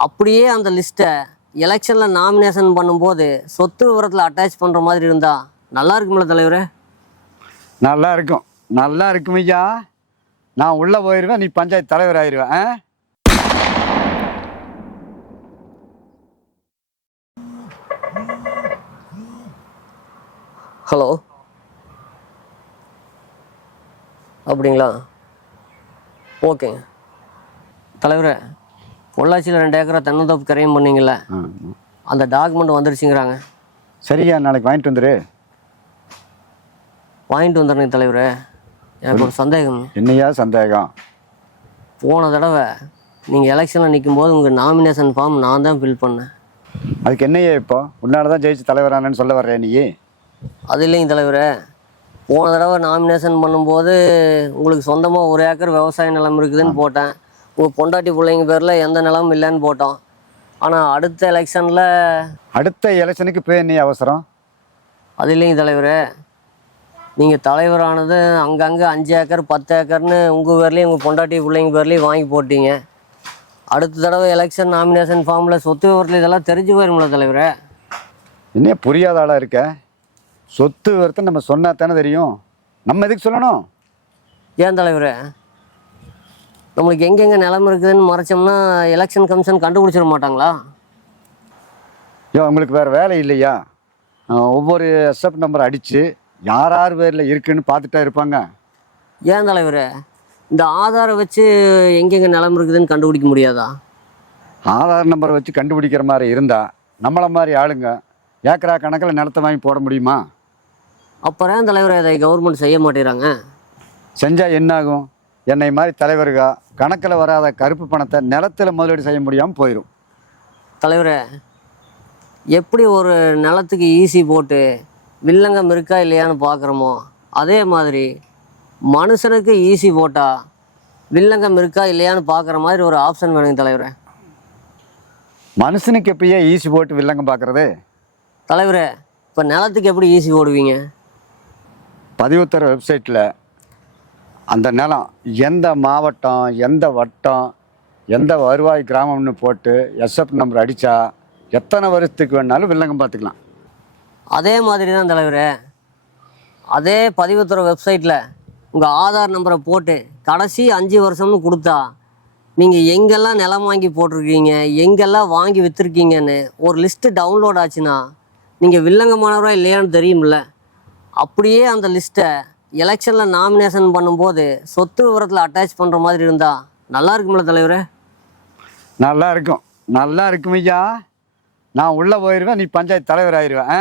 அப்படியே அந்த லிஸ்ட்டை எலெக்ஷனில் நாமினேஷன் பண்ணும்போது சொத்து விவரத்தில் அட்டாச் பண்ணுற மாதிரி இருந்தால் நல்லா இருக்கும்ல தலைவரே. நல்லா இருக்கும். நல்லா இருக்கும் ஐயா. நான் உள்ளே போயிடுவேன் நீ பஞ்சாயத்து தலைவர் ஆயிடுவேன் ஆ? ஹலோ? அப்படிங்களா? ஓகேங்க. தலைவரே பொள்ளாச்சியில் ரெண்டு ஏக்கரா தென்னந்தோப்பு கரையும் பண்ணீங்கல்ல ஆ. அந்த டாக்குமெண்ட் வந்துருச்சுங்கிறாங்க. சரியா நாளைக்கு வாங்கிட்டு வந்துரு. வாங்கிட்டு வந்துடுறேங்க தலைவரே. எனக்கு ஒரு சந்தேகம். என்னையா சந்தேகம்? போன தடவை நீங்கள் எலெக்ஷனில் நிற்கும்போது உங்கள் நாமினேஷன் ஃபார்ம் நான் தான் ஃபில் பண்ணேன். அதுக்கு என்னையா இப்போ? உன்னால தான் ஜெயிச்சு தலைவரானு சொல்ல வர்றேன் நீ. அது இல்லைங்க தலைவரே. போன தடவை நாமினேஷன் பண்ணும்போது உங்களுக்கு சொந்தமாக ஒரு ஏக்கர் விவசாய நிலம் இருக்குதுன்னு போட்டேன். உங்கள் பொண்டாட்டி பிள்ளைங்க பேரில் எந்த நிலமும் இல்லைன்னு போட்டோம். ஆனால் அடுத்த எலெக்ஷனில் அடுத்த எலெக்ஷனுக்கு இப்போ என்னையா அவசரம்? அது இல்லைங்க தலைவரே. நீங்கள் தலைவரானது அங்கங்கே அஞ்சு ஏக்கர் பத்து ஏக்கர்னு உங்கள் பேர்லேயும் உங்கள் பொண்டாட்டி பிள்ளைங்க பேர்லேயும் வாங்கி போட்டீங்க. அடுத்த தடவை எலெக்ஷன் நாமினேஷன் ஃபார்மில் சொத்து விவரத்தில் இதெல்லாம் தெரிஞ்சு போயிரும்ல தலைவரே. என்னையா புரியாத ஆளாக இருக்க? சொத்து விவரத்தை நம்ம சொன்னா தானே தெரியும். நம்ம எதுக்கு சொல்லணும்? ஏன் தலைவரே? நம்மளுக்கு எங்கெங்கே நிலம் இருக்குதுன்னு மறைச்சோம்னா எலெக்ஷன் கமிஷன் கண்டுபிடிச்சிட மாட்டாங்களா? ஐயோ உங்களுக்கு வேறு வேலை இல்லையா? ஒவ்வொரு எஸ்எப் நம்பர் அடித்து யார் யார் பேரில் இருக்குன்னு பார்த்துட்டா இருப்பாங்க. ஏன் தலைவரே? இந்த ஆதாரை வச்சு எங்கெங்கே நிலம் இருக்குதுன்னு கண்டுபிடிக்க முடியாதா? ஆதார் நம்பரை வச்சு கண்டுபிடிக்கிற மாதிரி இருந்தால் நம்மளை மாதிரி ஆளுங்க ஏக்கரா கணக்கில் நிலத்தை வாங்கி போட முடியுமா? அப்புறம் தலைவரே இதை கவர்மெண்ட் செய்ய மாட்டேறாங்க செஞ்சால் என்னாகும் என்னை மாதிரி தலைவருக கணக்கில் வராத கருப்பு பணத்தை நிலத்தில் முதலீடு செய்ய முடியாமல் போயிடும் தலைவரே எப்படி ஒரு நிலத்துக்கு ஈசி போட்டு வில்லங்கம் இருக்கா இல்லையான்னு பார்க்குறோமோ அதே மாதிரி மனுஷனுக்கு ஈசி போட்டால் வில்லங்கம் இருக்கா இல்லையான்னு பார்க்குற மாதிரி ஒரு ஆப்ஷன் வேணுங்க தலைவரே. மனுஷனுக்கு எப்பயே ஈசி போட்டு வில்லங்கம் பார்க்குறது தலைவரே இப்போ நிலத்துக்கு எப்படி ஈசி போடுவீங்க? பதிவுத்தர வெப்சைட்டில் அந்த நிலம் எந்த மாவட்டம் எந்த வட்டம் எந்த வருவாய் கிராமம்னு போட்டு எஸ்எஃப் நம்பர் அடித்தா எத்தனை வருஷத்துக்கு வேணாலும் வில்லங்கம் பார்த்துக்கலாம். அதே மாதிரி தான் தலைவர். அதே பதிவுத்துறை வெப்சைட்டில் உங்கள் ஆதார் நம்பரை போட்டு கடைசி அஞ்சு வருஷம்னு கொடுத்தா நீங்கள் எங்கெல்லாம் நிலம் வாங்கி போட்டிருக்கீங்க எங்கெல்லாம் வாங்கி விற்றுருக்கீங்கன்னு ஒரு லிஸ்ட்டு டவுன்லோட் ஆச்சுன்னா நீங்கள் வில்லங்கமானவராக இல்லையான்னு தெரியும்ல. அப்படியே அந்த லிஸ்ட்டை எலெக்ஷனில் நாமினேஷன் பண்ணும்போது சொத்து விவரத்தில் அட்டாச் பண்ணுற மாதிரி இருந்தால் நல்லா இருக்கும்ல தலைவர்? நல்லா இருக்கும். நல்லா இருக்கும் ஐயா நான் உள்ளே போயிடுவேன் நீ பஞ்சாயத்து தலைவர் ஆயிடுவேன் ஆ?